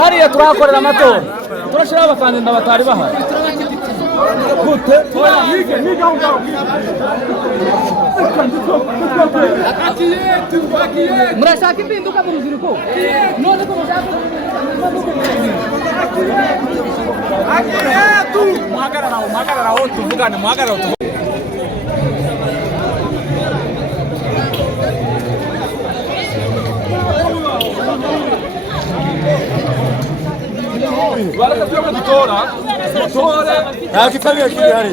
hariya turahakorera amatora turashiraho abakandida batari bahari murashaka impinduka mu rubyiruko none ko mushaka muhagararaho tuvugane muhagararaho baraka tuyo dutora mutore nta kifanya kiri hari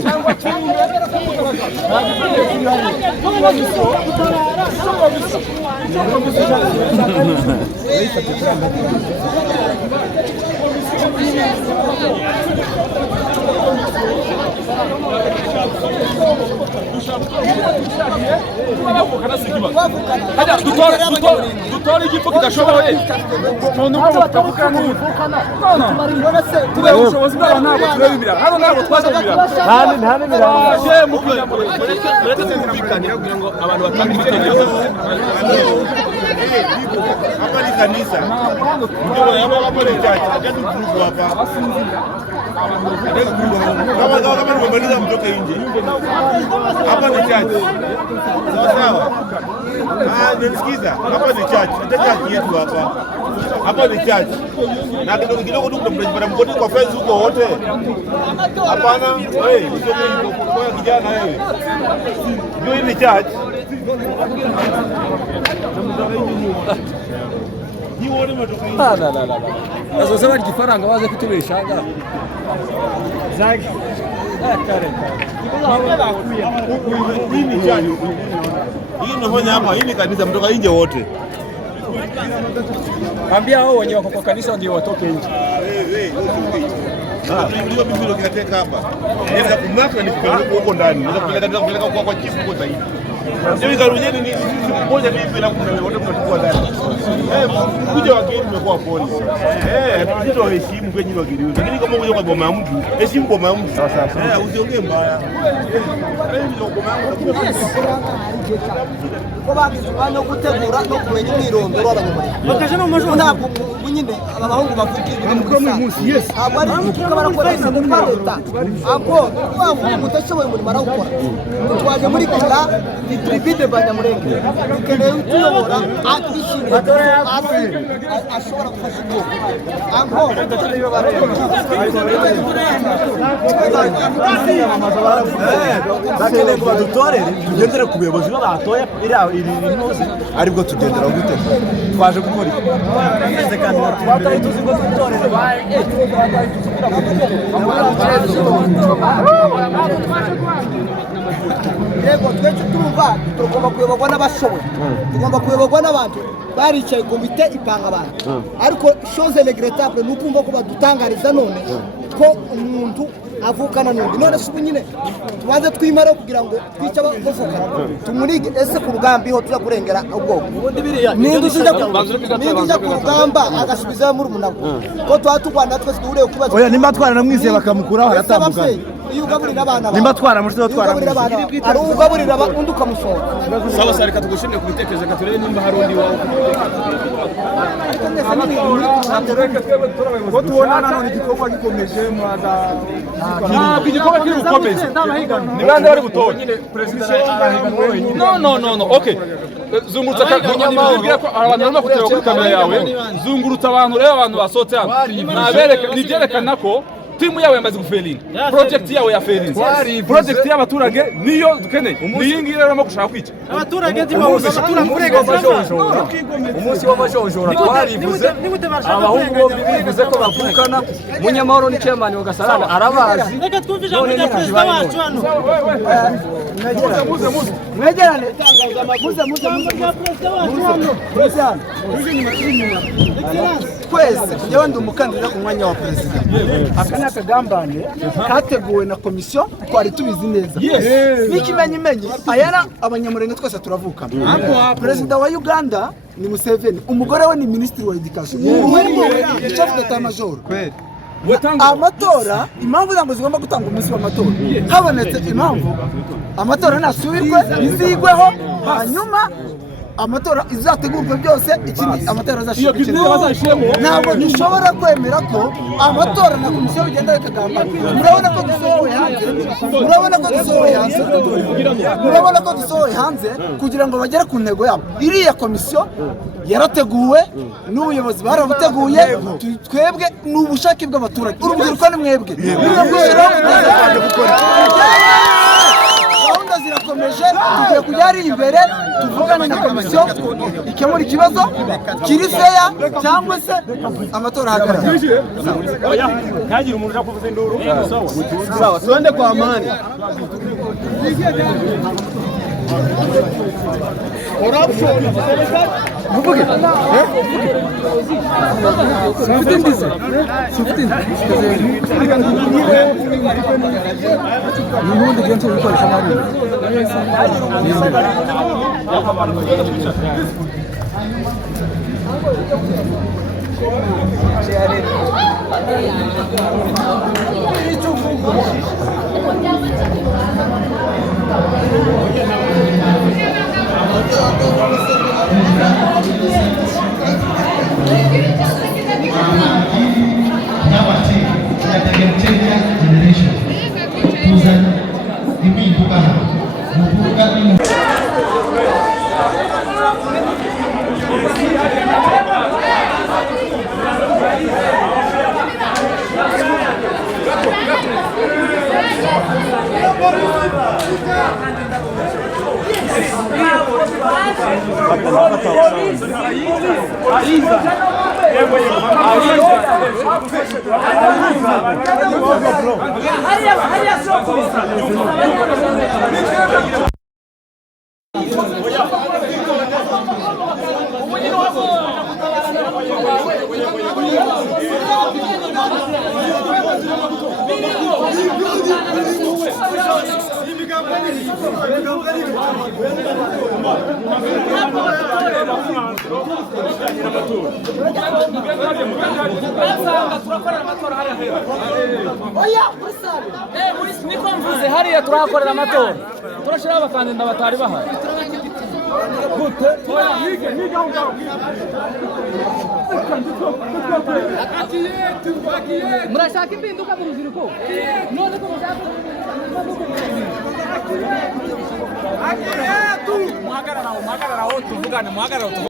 dutora igifu kidashoboye umuntu ukavuga n'ubukana kubera ubushobozi bwabo ntabwo turabibira hano ntabwo twazabibira nta n'ibiraje mu kwinyamura uretse kumvikanira kugira ngo abantu batange ibitekerezo hapa ni kanisa ndio hapa ni church hadi group hapa kama nimemaliza mtoke nje hapa ni church sawa nisikiza hapa ni church church yetu hapa ni church na kidogo tu tunapata mkono kwa fence huko wote hapana wewe sio kwa kijana wewe ndio ni church la azosaba igifaranga baze kutubeshaga zagi kare hii ni church hii tunafanya hapa hii ni kanisa mtoka nje wote ambia hao wenye wako kwa kanisa ndio watoke nje ndio bibi kinateka hapa naweza kumnasa ni kupeleka huko ndani naweza kupeleka kwa chifu huko zaidi ndio karujeni ni siku moja bibi na kuna wote tunachukua ndani kuja wageni mmekuwa pole ndio heshima kwa nyinyi wageni lakini kama unakuja kwa boma mtu heshima boma mtu usiongee mbaya ndio boma mtu ko bagizwe no gutegura no kumenya imyirondoro y'abanyamuryango bakaje no majo ntabwo nyine abahungu bavuga ibintu muri munsi yes abo ari kuko barakora izo pareta ako bavuga mutashoboye muri marawukora twaje muri kira tribide banyamurenge dukeneye utuyobora atwishinga ashobora gufasha igihugu ako bakeneye ko badutorere tugendere ku buyobozi b'abatoya inoze aribwo tugendera gute twaje gukora iki kandi twatari tuzi ngo dutorere yego twese turumva tugomba kuyoborwa n'abashoboye tugomba kuyoborwa n'abantu baricaye komite ipanga abantu ariko chose regrettable nukumva ko badutangariza none ko umuntu avukana n'undi none se nyine tubanze twimara kugira ngo twice abavukana tumurige ese ku rugambi ho tuza kurengera ubwoko nindi uja ku rugamba agasubiza muri umunabo ko twatugwana twese duhure kubaza oya nimba twara namwizeye bakamukuraho aratambuka iyo ugaburira abana nimba twara muri zo twara ari ugaburira undi ukamusora sawa sari katugushimye ku bitekerezo katurebe nimba hari undi wawe ko tubona none igikorwa gikomeje mwaza ntabwo igikorwa kiri gukomeza ni bande bari gutora perezida arahiganwa wenyine no okay zungurutsa kabwira ko abantu barimo kuteba kuri kamera yawe zungurutsa abantu reba abantu basohotse hano nabyerekana ko timu yawe yamaze gufelinga, project yawe ya felinze, project y'abaturage niyo dukeneye. Niyi ngiyi rero no gushaka kwica abaturage ntibabuze abaturage uburenganzira. Umunsi w'amajonjora twarivuze, abahungu bombi bivuze ko bavukana. Munyamahoro ni chairman wa Gasarana arabazi. Reka twumve ijambo rya perezida wacu hano. mwegerane twese yewe ndi umukandida ku mwanya wa perezida. Aka ni akagambane kateguwe na komisiyo, twari tubizi neza. N'ikimenyimenyi ayana abanyamurenge twese turavukana. Perezida wa Uganda ni Museveni, umugore we ni minisitiri wa education, chef d'état major. Amatora impamvu zango zigomba gutanga umunsi w'amatora, habonetse impamvu amatora nasubirwe izigweho, hanyuma amatora izategurwe byose, ikindi amatora azashimikira. Ntabwo dushobora kwemera ko amatora na komisiyo bigenda bikagambana. Murabona ko dusohoye hanze kugira ngo bagere ku ntego yabo. Iriya komisiyo yarateguwe n'ubuyobozi barabuteguye, twebwe ni ubushake bw'abaturage. Urubyiruko ni mwebwe gahunda zirakomeje, tugiye kujya ari imbere tuvugane na komisiyo ikemura ikibazo kiri feya, cyangwa se amatora ahagarara. Ntagire umuntu urakuvuza induru. Sawa, twende kwa amani. niko mvuze hariya turahakorera amatora, turashiraho abakandida batari bahari. Murashaka impinduka mu rubyiruko none ko mushaka muhagararaho tuvugane.